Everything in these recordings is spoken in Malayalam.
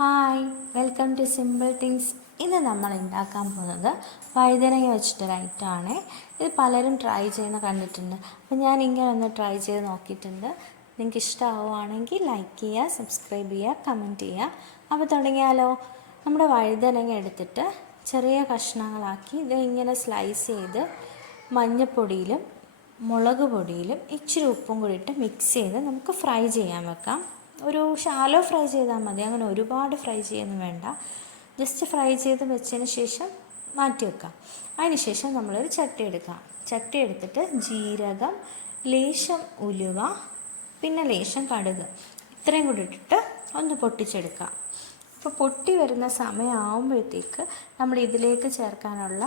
Hi, welcome to simple things. ഇന്ന് നമ്മൾ ഉണ്ടാക്കാൻ പോകുന്നത് വഴുതനങ്ങ വെച്ചിട്ടൊരു ഐറ്റമാണ്. ഇത് പലരും ട്രൈ ചെയ്യുന്ന കണ്ടിട്ടുണ്ട്. അപ്പോൾ ഞാൻ ഇങ്ങനെ ഒന്ന് ട്രൈ ചെയ്ത് നോക്കിയിട്ടുണ്ട്. നിങ്ങൾക്ക് ഇഷ്ടമാവുകയാണെങ്കിൽ ലൈക്ക് ചെയ്യുക, സബ്സ്ക്രൈബ് ചെയ്യുക, കമൻറ്റ് ചെയ്യുക. അപ്പോൾ തുടങ്ങിയാലോ. നമ്മുടെ വഴുതനങ്ങ എടുത്തിട്ട് ചെറിയ കഷ്ണങ്ങളാക്കി ഇത് ഇങ്ങനെ സ്ലൈസ് ചെയ്ത് മഞ്ഞൾപ്പൊടിയിലും മുളക് പൊടിയിലും ഇച്ചിരി ഉപ്പും കൂടി ഇട്ട് മിക്സ് ചെയ്ത് നമുക്ക് ഫ്രൈ ചെയ്യാൻ വെക്കാം. ഒരു ഷാലോ ഫ്രൈ ചെയ്താൽ മതി, അങ്ങനെ ഒരുപാട് ഫ്രൈ ചെയ്യുന്നു വേണ്ട. ജസ്റ്റ് ഫ്രൈ ചെയ്ത് വെച്ചതിന് ശേഷം മാറ്റി വെക്കാം. അതിന് ശേഷം നമ്മളൊരു ചട്ടി എടുക്കാം. ചട്ടി എടുത്തിട്ട് ജീരകം, ലേശം ഉലുവ, പിന്നെ ലേശം കടുക്, ഇത്രയും കൂടി ഇട്ടിട്ട് ഒന്ന് പൊട്ടിച്ചെടുക്കാം. അപ്പോൾ പൊട്ടി വരുന്ന സമയമാകുമ്പോഴത്തേക്ക് നമ്മൾ ഇതിലേക്ക് ചേർക്കാനുള്ള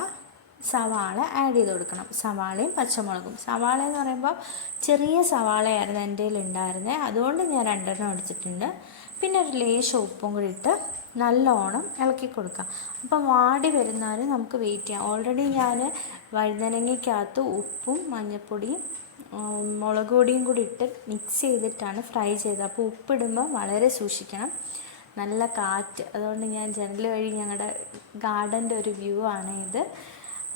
സവാള ആഡ് ചെയ്ത് കൊടുക്കണം. സവാളയും പച്ചമുളകും. സവാള എന്ന് പറയുമ്പോൾ ചെറിയ സവാളയായിരുന്നു എൻ്റെ കയ്യിൽ ഉണ്ടായിരുന്നത്, അതുകൊണ്ട് ഞാൻ 2 എടുത്തിട്ടുണ്ട്. പിന്നെ ഒരു ലേശം ഉപ്പും കൂടി ഇട്ട് നല്ലോണം ഇളക്കി കൊടുക്കാം. അപ്പം വാടി വരുന്നവരെ നമുക്ക് വെയിറ്റ് ചെയ്യാം. ഓൾറെഡി ഞാൻ വഴുതനങ്ങയ്ക്കകത്ത് ഉപ്പും മഞ്ഞൾപ്പൊടിയും മുളക് പൊടിയും കൂടി ഇട്ട് മിക്സ് ചെയ്തിട്ടാണ് ഫ്രൈ ചെയ്തത്. അപ്പോൾ ഉപ്പിടുമ്പോൾ വളരെ സൂക്ഷിക്കണം. നല്ല കാറ്റ്, അതുകൊണ്ട് ഞാൻ ജനൽ വഴി ഞങ്ങളുടെ ഗാർഡൻ്റെ ഒരു വ്യൂ ആണ് ഇത്.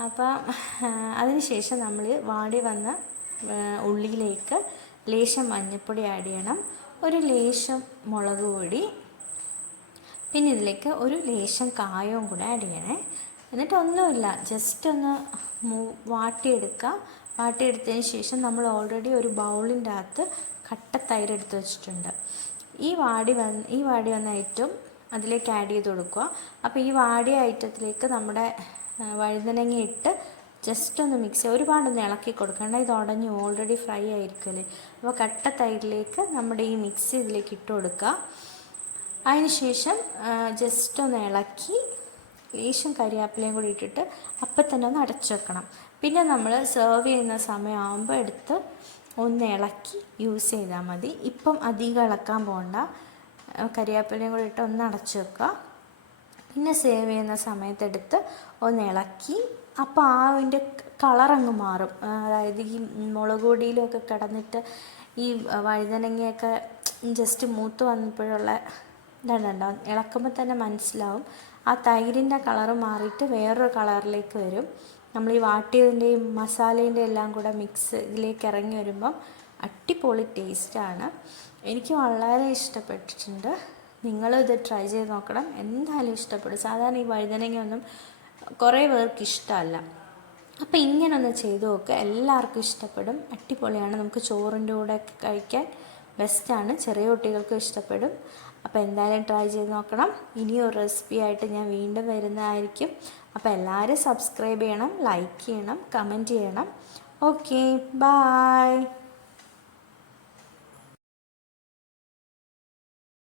അപ്പം അതിന് ശേഷം നമ്മൾ വാടി വന്ന ഉള്ളിയിലേക്ക് ലേശം മഞ്ഞൾപ്പൊടി ആഡ് ചെയ്യണം, ഒരു ലേശം മുളക് പൊടി, പിന്നെ ഇതിലേക്ക് ഒരു ലേശം കായവും കൂടെ ആഡ് ചെയ്യണേ. എന്നിട്ട് ഒന്നുമില്ല, ജസ്റ്റ് ഒന്ന് വാട്ടിയെടുക്കുക. വാട്ടിയെടുത്തതിന് ശേഷം നമ്മൾ ഓൾറെഡി ഒരു ബൗളിൻ്റെ അകത്ത് കട്ട തൈര് എടുത്ത് വെച്ചിട്ടുണ്ട്. ഈ വാടി വന്ന ഐറ്റം അതിലേക്ക് ആഡ് ചെയ്ത് കൊടുക്കുക. അപ്പോൾ ഈ വാടിയ ഐറ്റത്തിലേക്ക് നമ്മുടെ വഴുതനങ്ങ ഇട്ട് ജസ്റ്റ് ഒന്ന് മിക്സ് ചെയ്യുക. ഒരുപാടൊന്ന് ഇളക്കി കൊടുക്കേണ്ട, ഇത് ഉടഞ്ഞ് ഓൾറെഡി ഫ്രൈ ആയിരിക്കുമല്ലേ. അപ്പോൾ കട്ട തൈരിലേക്ക് നമ്മുടെ ഈ മിക്സ് ഇതിലേക്ക് ഇട്ട് കൊടുക്കുക. അതിന് ശേഷം ജസ്റ്റ് ഒന്ന് ഇളക്കി ലേശം കരിയാപ്പിലയും കൂടി ഇട്ടിട്ട് അപ്പം തന്നെ ഒന്ന് അടച്ചു വെക്കണം. പിന്നെ നമ്മൾ സെർവ് ചെയ്യുന്ന സമയമാകുമ്പോൾ എടുത്ത് ഒന്ന് ഇളക്കി യൂസ് ചെയ്താൽ മതി. ഇപ്പം അധികം ഇളക്കാൻ പോകണ്ട, കരിയാപ്പിലയും കൂടി ഇട്ട് ഒന്ന് അടച്ചു വെക്കുക. പിന്നെ സേവ് ചെയ്യുന്ന സമയത്തെടുത്ത് ഒന്ന് ഇളക്കി, അപ്പോൾ അതിൻ്റെ കളറങ്ങ് മാറും. അതായത് ഈ മുളക് പൊടിയിലൊക്കെ കിടന്നിട്ട് ഈ വഴുതനങ്ങയൊക്കെ ജസ്റ്റ് മൂത്ത് വന്നപ്പോഴുള്ള ഇതുണ്ടോ, ഇളക്കുമ്പോൾ തന്നെ മനസ്സിലാവും. ആ തൈരിൻ്റെ കളറ് മാറിയിട്ട് വേറൊരു കളറിലേക്ക് വരും. നമ്മൾ ഈ വാട്ടിയതിൻ്റെയും മസാലേൻ്റെ എല്ലാം കൂടെ മിക്സ് ഇതിലേക്ക് ഇറങ്ങി വരുമ്പം അടിപൊളി ടേസ്റ്റാണ്. എനിക്ക് വളരെ ഇഷ്ടപ്പെട്ടിട്ടുണ്ട്. നിങ്ങളും ഇത് ട്രൈ ചെയ്ത് നോക്കണം, എന്തായാലും ഇഷ്ടപ്പെടും. സാധാരണ ഈ വഴുതനങ്ങയൊന്നും കുറേ പേർക്ക് ഇഷ്ടമല്ല. അപ്പോൾ ഇങ്ങനൊന്ന് ചെയ്ത് നോക്കുക, എല്ലാവർക്കും ഇഷ്ടപ്പെടും. അടിപൊളിയാണ്, നമുക്ക് ചോറിൻ്റെ കൂടെ കഴിക്കാൻ ബെസ്റ്റാണ്. ചെറിയ കുട്ടികൾക്കും ഇഷ്ടപ്പെടും. അപ്പോൾ എന്തായാലും ട്രൈ ചെയ്ത് നോക്കണം. ഇനിയൊരു റെസിപ്പി ആയിട്ട് ഞാൻ വീണ്ടും വരുന്നതായിരിക്കും. അപ്പോൾ എല്ലാവരും സബ്സ്ക്രൈബ് ചെയ്യണം, ലൈക്ക് ചെയ്യണം, കമൻറ്റ് ചെയ്യണം. Okay, by.